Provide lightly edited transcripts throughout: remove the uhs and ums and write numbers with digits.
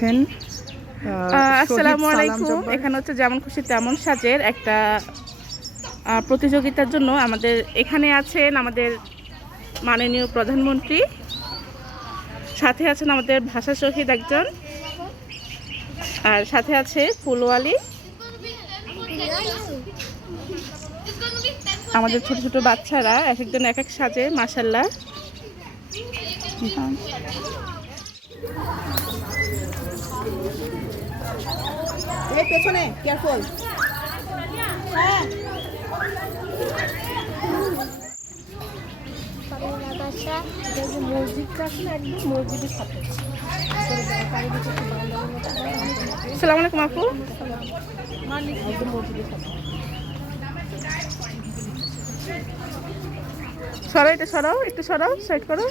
আছেন? আসসালামু আলাইকুম। এখানে হচ্ছে যেমন খুশি তেমন সাজের একটা প্রতিযোগিতার জন্য আমাদের এখানে আছেন আমাদের মাননীয় প্রধানমন্ত্রী, সাথে আছেন আমাদের ভাষা শহীদ একজন, আর সাথে আছে ফুলওয়ালি, আমাদের ছোট ছোট বাচ্চারা এক একজন এক এক সাজে মাশাআল্লাহ। এই পেছনে কেয়ারফুল। হ্যাঁ আসসালামু আলাইকুম আপু। সরাও, এটা সরাও, একটু সরাও, সাইড করো।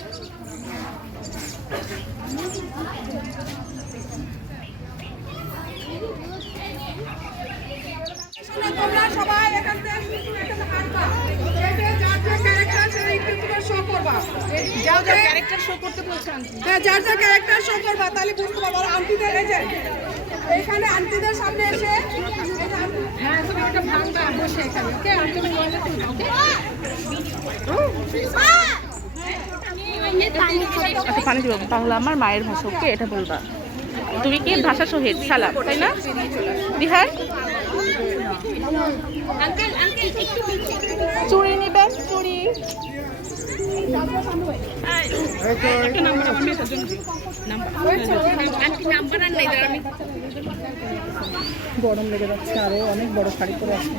তোমরা সবাই এখান থেকে যার যার ক্যারেক্টার শো করতে বলছেন। হ্যাঁ, যার যার ক্যারেক্টার শো করবা, তাহলে বুঝতে পারবো। আর আন্টিদের এই যে এইখানে আন্টিদের সামনে এসে হ্যাঁ তুমি ওটা ভাঙবা বসে এখানে। ওকে আন্টি আচ্ছা পানি দিব, তাহলে আমার মায়ের ভাষা ওকে এটা বলবা। তুমি কি ভাষা শহীদ সালাম, তাই না? বিহার চুড়ি নিবেন, চুড়ি। গরম লেগে যাচ্ছে, আরো অনেক বড় শাড়ি পরে আছে।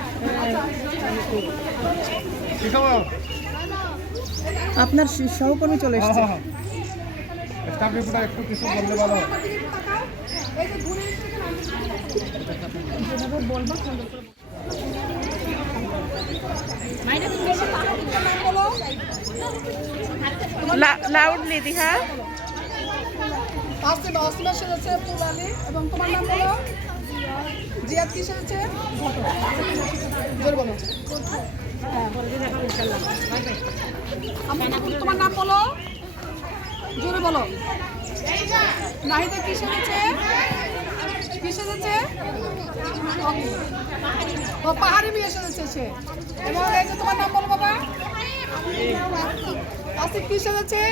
আপনার সহকর্মী চলে এসেছে। একটু কিছু বললে ভালো। লাউডলি দিহা। অসীমা সেরেছে ফুলালি, এবং তোমার নাম বলো? জিয়াদ কি সেরেছে? জোর বলো। তোমার নাম বলো, জোরে বলো। নাহিদা কি সেরেছে? কি সেরেছে? ও পাহাড়ি বিয়ে সেরেছে সে। এবং এই যে তোমার নাম বলো বাবা। আসিফ কি সেরেছে?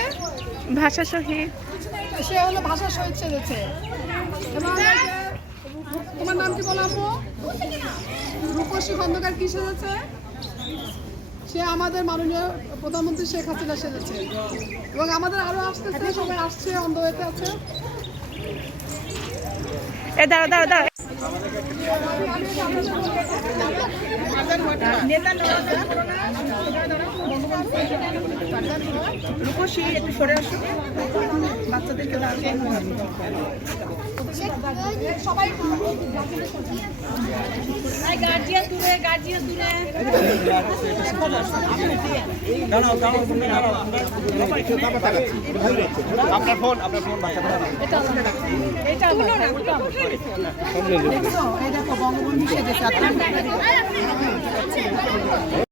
ভাষা শহীদ। সে হলো ভাষা শহীদ সেরেছে। এবং তোমার নাম কি বলো আপু? রূপসী খন্দকার কি সেরেছে? সে আমাদের মাননীয় প্রধানমন্ত্রী শেখ হাসিনা সেরেছে। এবং আমাদের আরো আসতেছে, সবাই আসছে, অন দ্য ওয়েতে আছে। এ দাঁড়া দাঁড়া দাঁড়া। রূপসী একটু সরে আসো, বাচ্চাদেরকে সবাই গার্জিয়ান দূরে, গার্জিয়ান দূরে। আপনার ফোন বাচ্চা এটা হলো না, এই দেখো বঙ্গবন্ধু সেজেছে।